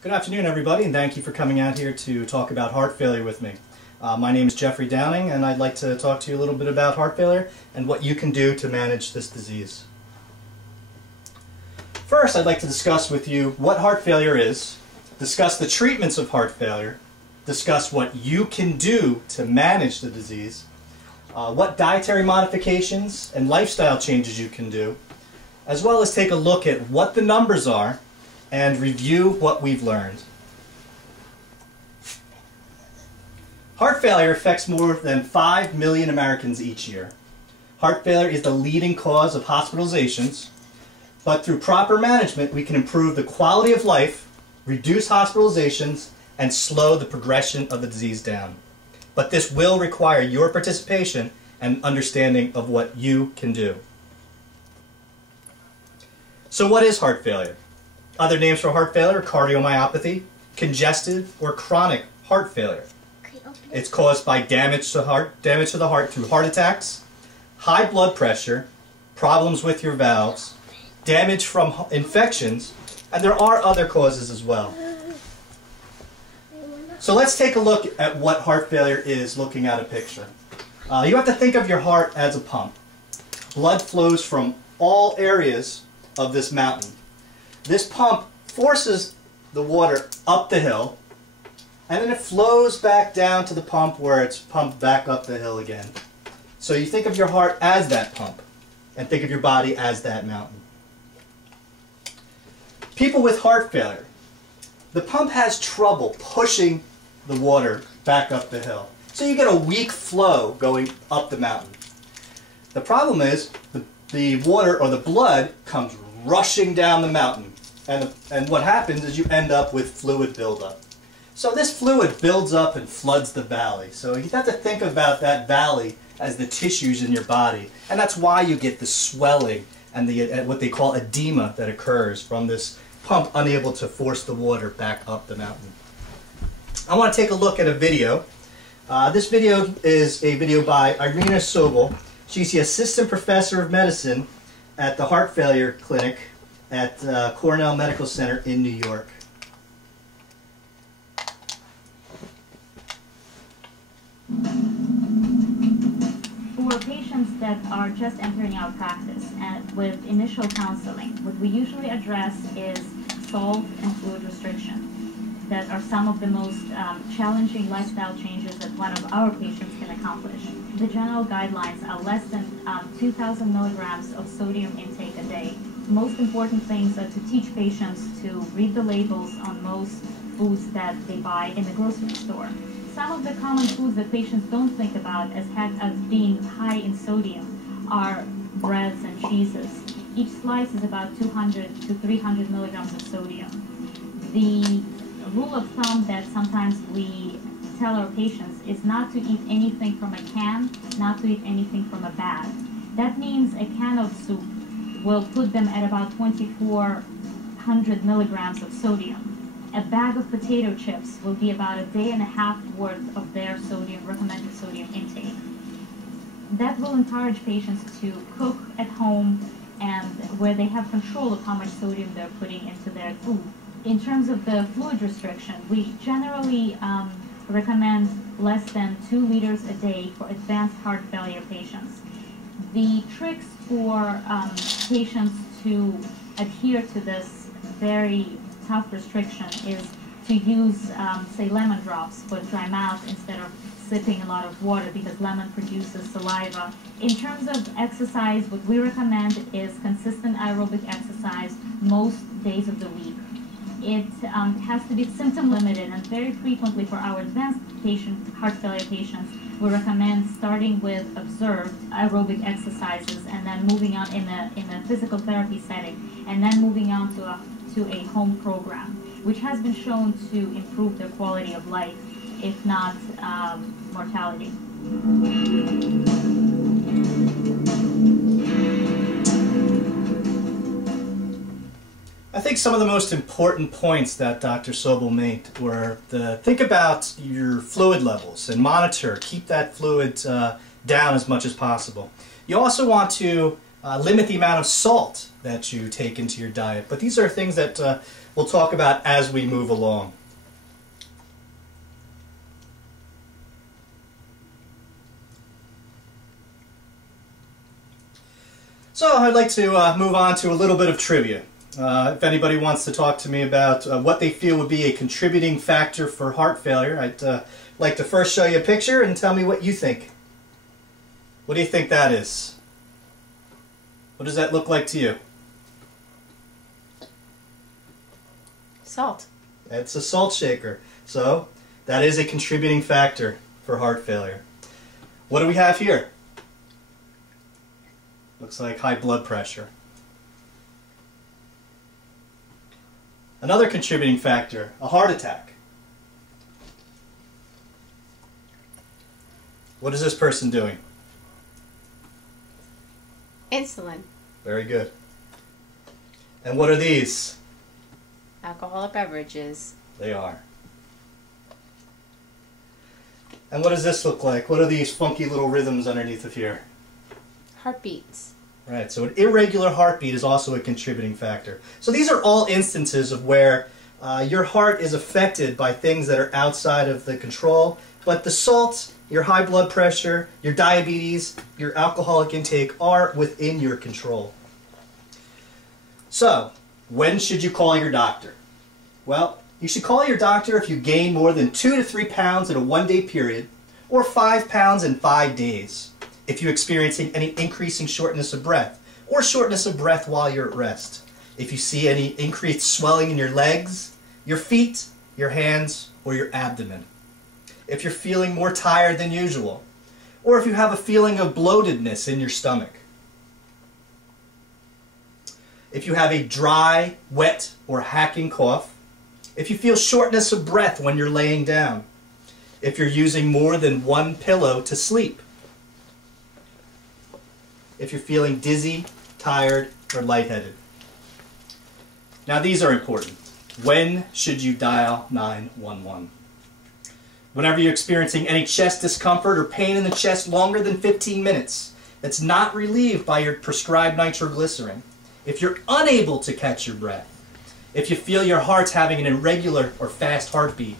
Good afternoon, everybody, and thank you for coming out here to talk about heart failure with me. My name is Jeffrey Downing, and I'd like to talk to you a little bit about heart failure and what you can do to manage this disease. First, I'd like to discuss with you what heart failure is, discuss the treatments of heart failure, discuss what you can do to manage the disease, what dietary modifications and lifestyle changes you can do, as well as take a look at what the numbers are and review what we've learned. Heart failure affects more than 5 million Americans each year. Heart failure is the leading cause of hospitalizations, but through proper management we can improve the quality of life, reduce hospitalizations, and slow the progression of the disease down. But this will require your participation and understanding of what you can do. So what is heart failure? Other names for heart failure are cardiomyopathy, congestive, or chronic heart failure. It's caused by damage to the heart through heart attacks, high blood pressure, problems with your valves, damage from infections, and there are other causes as well. So let's take a look at what heart failure is looking at a picture. You have to think of your heart as a pump. Blood flows from all areas of this mountain. This pump forces the water up the hill, and then it flows back down to the pump where it's pumped back up the hill again. So you think of your heart as that pump, and think of your body as that mountain. People with heart failure, the pump has trouble pushing the water back up the hill. So you get a weak flow going up the mountain. The problem is the water or the blood comes rushing down the mountain. And what happens is you end up with fluid buildup. So this fluid builds up and floods the valley. So you have to think about that valley as the tissues in your body. And that's why you get the swelling and what they call edema that occurs from this pump unable to force the water back up the mountain. I want to take a look at a video. This video is a video by Irina Sobel. She's the assistant professor of medicine at the heart failure clinic at Cornell Medical Center in New York. For patients that are just entering our practice and with initial counseling, what we usually address is salt and fluid restriction. That are some of the most challenging lifestyle changes that one of our patients can accomplish. The general guidelines are less than 2,000 milligrams of sodium intake a day. Most important things are to teach patients to read the labels on most foods that they buy in the grocery store. Some of the common foods that patients don't think about as being high in sodium are breads and cheeses. Each slice is about 200 to 300 milligrams of sodium. The rule of thumb that sometimes we tell our patients is not to eat anything from a can, not to eat anything from a bag. That means a can of soup will put them at about 2,400 milligrams of sodium. A bag of potato chips will be about a day and a half worth of their recommended sodium intake. That will encourage patients to cook at home and where they have control of how much sodium they're putting into their food. In terms of the fluid restriction, we generally recommend less than 2 liters a day for advanced heart failure patients. The tricks for patients to adhere to this very tough restriction is to use, say, lemon drops for dry mouth instead of sipping a lot of water because lemon produces saliva. In terms of exercise, what we recommend is consistent aerobic exercise most days of the week. It has to be symptom limited, and very frequently for our advanced heart failure patients, we recommend starting with observed aerobic exercises and then moving on in a physical therapy setting, and then moving on to a home program, which has been shown to improve their quality of life, if not mortality. I think some of the most important points that Dr. Sobel made were think about your fluid levels and monitor, keep that fluid down as much as possible. You also want to limit the amount of salt that you take into your diet, but these are things that we'll talk about as we move along. So I'd like to move on to a little bit of trivia. If anybody wants to talk to me about what they feel would be a contributing factor for heart failure, I'd like to first show you a picture and tell me what you think. What do you think that is? What does that look like to you? Salt. It's a salt shaker. So that is a contributing factor for heart failure. What do we have here? Looks like high blood pressure. Another contributing factor, a heart attack. What is this person doing? Insulin. Very good. And what are these? Alcoholic beverages. They are. And what does this look like? What are these funky little rhythms underneath of here? Heartbeats. Right, so an irregular heartbeat is also a contributing factor. So these are all instances of where your heart is affected by things that are outside of the control, but the salt, your high blood pressure, your diabetes, your alcoholic intake are within your control. So, when should you call your doctor? Well, you should call your doctor if you gain more than 2 to 3 pounds in a one-day period, or 5 pounds in 5 days. If you're experiencing any increasing shortness of breath, or shortness of breath while you're at rest. If you see any increased swelling in your legs, your feet, your hands, or your abdomen. If you're feeling more tired than usual, or if you have a feeling of bloatedness in your stomach. If you have a dry, wet, or hacking cough. If you feel shortness of breath when you're laying down. If you're using more than one pillow to sleep. If you're feeling dizzy, tired, or lightheaded. Now these are important. When should you dial 911? Whenever you're experiencing any chest discomfort or pain in the chest longer than 15 minutes that's not relieved by your prescribed nitroglycerin. If you're unable to catch your breath. If you feel your heart's having an irregular or fast heartbeat.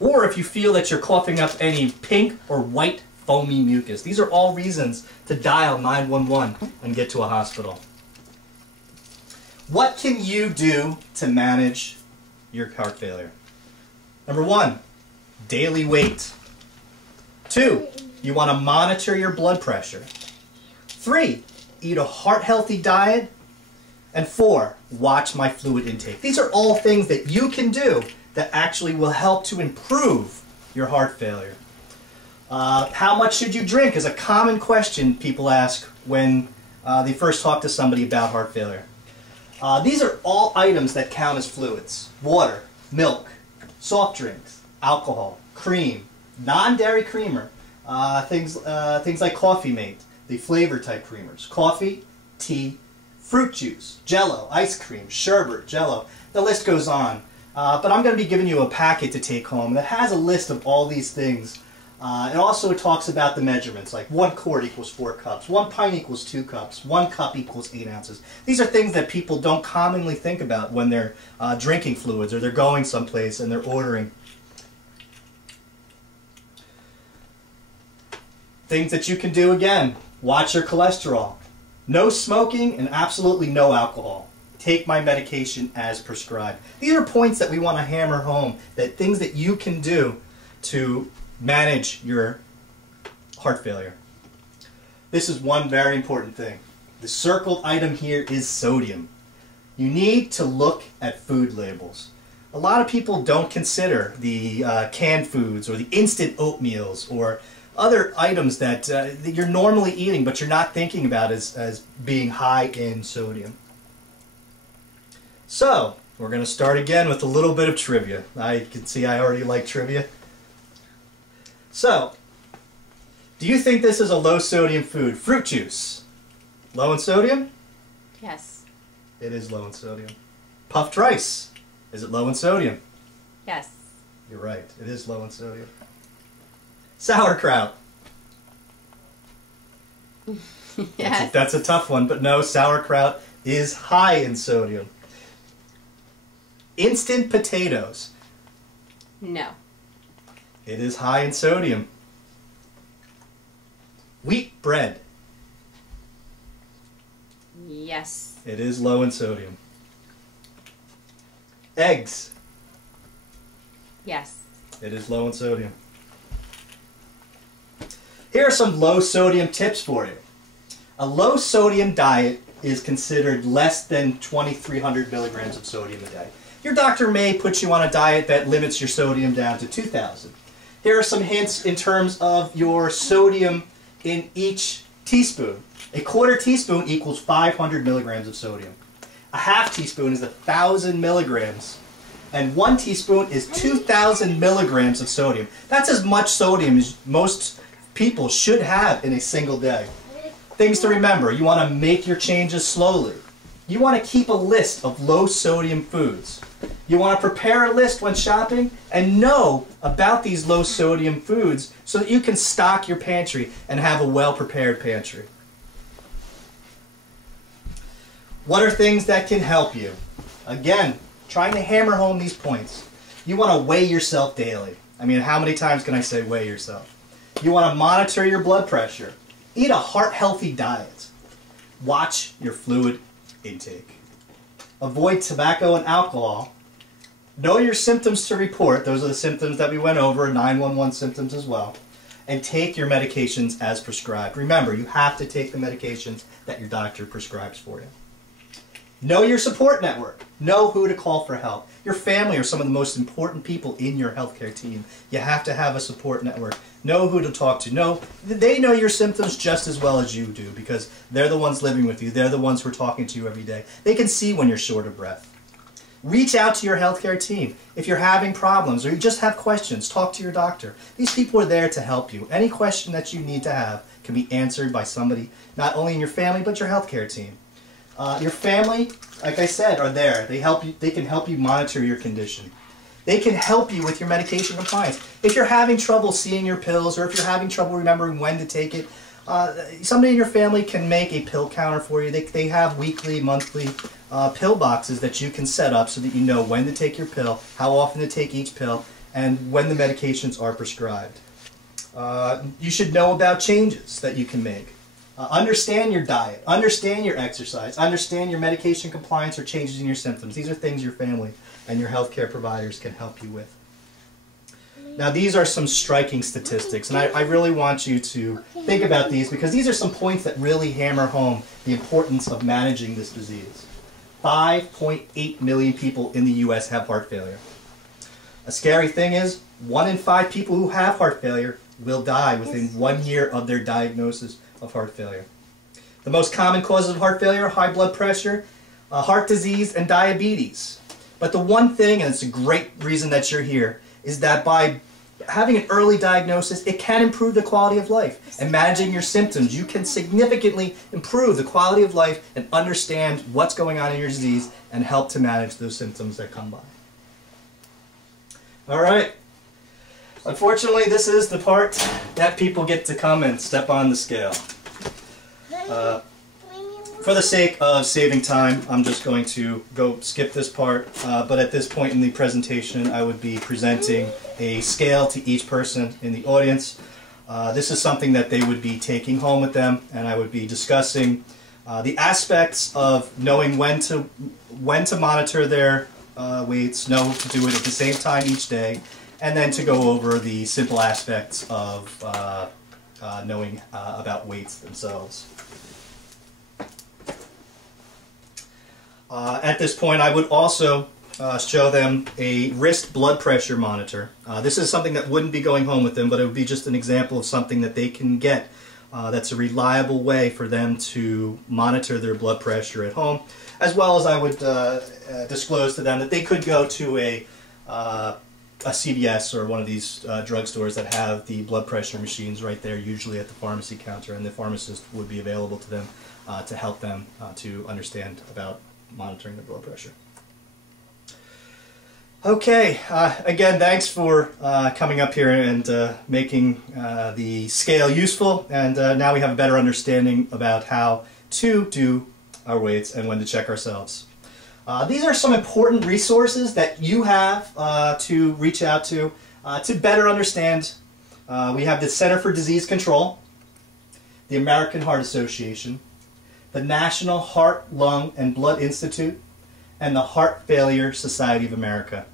Or if you feel that you're coughing up any pink or white foamy mucus. These are all reasons to dial 911 and get to a hospital. What can you do to manage your heart failure? Number 1, daily weight. 2, you want to monitor your blood pressure. 3, eat a heart-healthy diet. And 4, watch my fluid intake. These are all things that you can do that actually will help to improve your heart failure. How much should you drink is a common question people ask when they first talk to somebody about heart failure. These are all items that count as fluids. Water, milk, soft drinks, alcohol, cream, non-dairy creamer, things like Coffee Mate, the flavor type creamers, coffee, tea, fruit juice, Jell-O, ice cream, sherbet, Jell-O. The list goes on. But I'm going to be giving you a packet to take home that has a list of all these things. And also it talks about the measurements, like 1 quart equals 4 cups, 1 pint equals 2 cups, 1 cup equals 8 ounces. These are things that people don't commonly think about when they're drinking fluids or they're going someplace and they're ordering. Things that you can do again, watch your cholesterol. No smoking and absolutely no alcohol. Take my medication as prescribed. These are points that we want to hammer home, that things that you can do to manage your heart failure. This is one very important thing. The circled item here is sodium. You need to look at food labels. A lot of people don't consider the canned foods or the instant oatmeals or other items that you're normally eating but you're not thinking about as being high in sodium. So, we're going to start again with a little bit of trivia. I can see I already like trivia. So, do you think this is a low sodium food? Fruit juice. Low in sodium? Yes. It is low in sodium. Puffed rice. Is it low in sodium? Yes. You're right. It is low in sodium. Sauerkraut. Yes. That's a tough one, but no, sauerkraut is high in sodium. Instant potatoes. No. It is high in sodium. Wheat bread. Yes. It is low in sodium. Eggs. Yes. It is low in sodium. Here are some low sodium tips for you. A low sodium diet is considered less than 2,300 milligrams of sodium a day. Your doctor may put you on a diet that limits your sodium down to 2,000. Here are some hints in terms of your sodium in each teaspoon. A quarter teaspoon equals 500 milligrams of sodium. A half teaspoon is 1,000 milligrams. And 1 teaspoon is 2,000 milligrams of sodium. That's as much sodium as most people should have in a single day. Things to remember. You want to make your changes slowly. You want to keep a list of low sodium foods. You want to prepare a list when shopping and know about these low sodium foods so that you can stock your pantry and have a well-prepared pantry. What are things that can help you? Again, trying to hammer home these points. You want to weigh yourself daily. I mean, how many times can I say weigh yourself? You want to monitor your blood pressure. Eat a heart-healthy diet. Watch your fluid intake. Avoid tobacco and alcohol. Know your symptoms to report. Those are the symptoms that we went over, 911 symptoms as well. And take your medications as prescribed. Remember, you have to take the medications that your doctor prescribes for you. Know your support network. Know who to call for help. Your family are some of the most important people in your healthcare team. You have to have a support network. Know who to talk to. They know your symptoms just as well as you do because they're the ones living with you. They're the ones who are talking to you every day. They can see when you're short of breath. Reach out to your healthcare team. If you're having problems or you just have questions, talk to your doctor. These people are there to help you. Any question that you need to have can be answered by somebody, not only in your family, but your healthcare team. Your family, like I said, are there. They can help you monitor your condition. They can help you with your medication compliance. If you're having trouble seeing your pills or if you're having trouble remembering when to take it, somebody in your family can make a pill counter for you. They have weekly, monthly pill boxes that you can set up so that you know when to take your pill, how often to take each pill, and when the medications are prescribed. You should know about changes that you can make. Understand your diet, understand your exercise, understand your medication compliance or changes in your symptoms. These are things your family and your healthcare providers can help you with. Now these are some striking statistics, and I really want you to think about these because these are some points that really hammer home the importance of managing this disease. 5.8 million people in the U.S. have heart failure. A scary thing is, 1 in 5 people who have heart failure will die within 1 year of their diagnosis of heart failure. The most common causes of heart failure are high blood pressure, heart disease, and diabetes. But the one thing, and it's a great reason that you're here, is that by having an early diagnosis, it can improve the quality of life. And managing your symptoms, you can significantly improve the quality of life and understand what's going on in your disease and help to manage those symptoms that come by. All right. Unfortunately, this is the part that people get to come and step on the scale. For the sake of saving time, I'm just going to skip this part, but at this point in the presentation, I would be presenting a scale to each person in the audience. This is something that they would be taking home with them, and I would be discussing the aspects of knowing when to monitor their weights, know to do it at the same time each day, and then to go over the simple aspects of knowing about weights themselves. At this point, I would also show them a wrist blood pressure monitor. This is something that wouldn't be going home with them, but it would be just an example of something that they can get that's a reliable way for them to monitor their blood pressure at home, as well as I would disclose to them that they could go to a CVS or one of these drugstores that have the blood pressure machines right there, usually at the pharmacy counter, and the pharmacist would be available to them to help them to understand about monitoring the blood pressure. Okay, again, thanks for coming up here and making the scale useful, and now we have a better understanding about how to do our weights and when to check ourselves. These are some important resources that you have to reach out to better understand. We have the Center for Disease Control, the American Heart Association, the National Heart, Lung, and Blood Institute, and the Heart Failure Society of America.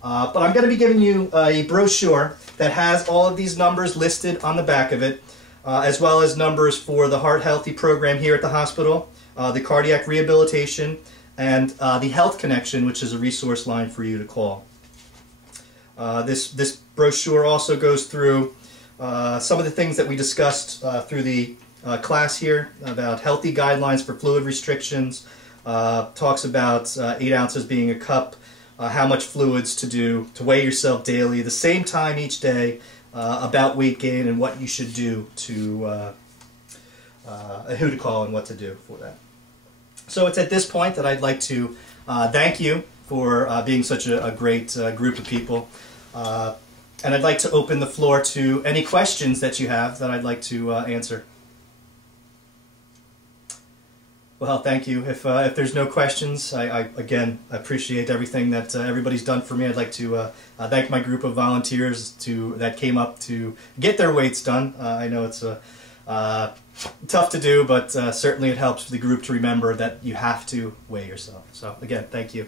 But I'm going to be giving you a brochure that has all of these numbers listed on the back of it, as well as numbers for the Heart Healthy program here at the hospital, the cardiac rehabilitation, and the Health Connection, which is a resource line for you to call. This brochure also goes through some of the things that we discussed through the class here about healthy guidelines for fluid restrictions, talks about 8 ounces being a cup, how much fluids to weigh yourself daily, the same time each day, about weight gain and what you should do to, who to call and what to do for that. So it's at this point that I'd like to thank you for being such a great group of people. And I'd like to open the floor to any questions that you have that I'd like to answer. Well, thank you. If there's no questions, I again appreciate everything that everybody's done for me. I'd like to thank my group of volunteers that came up to get their weights done. I know it's tough to do, but certainly it helps the group to remember that you have to weigh yourself. So again, thank you.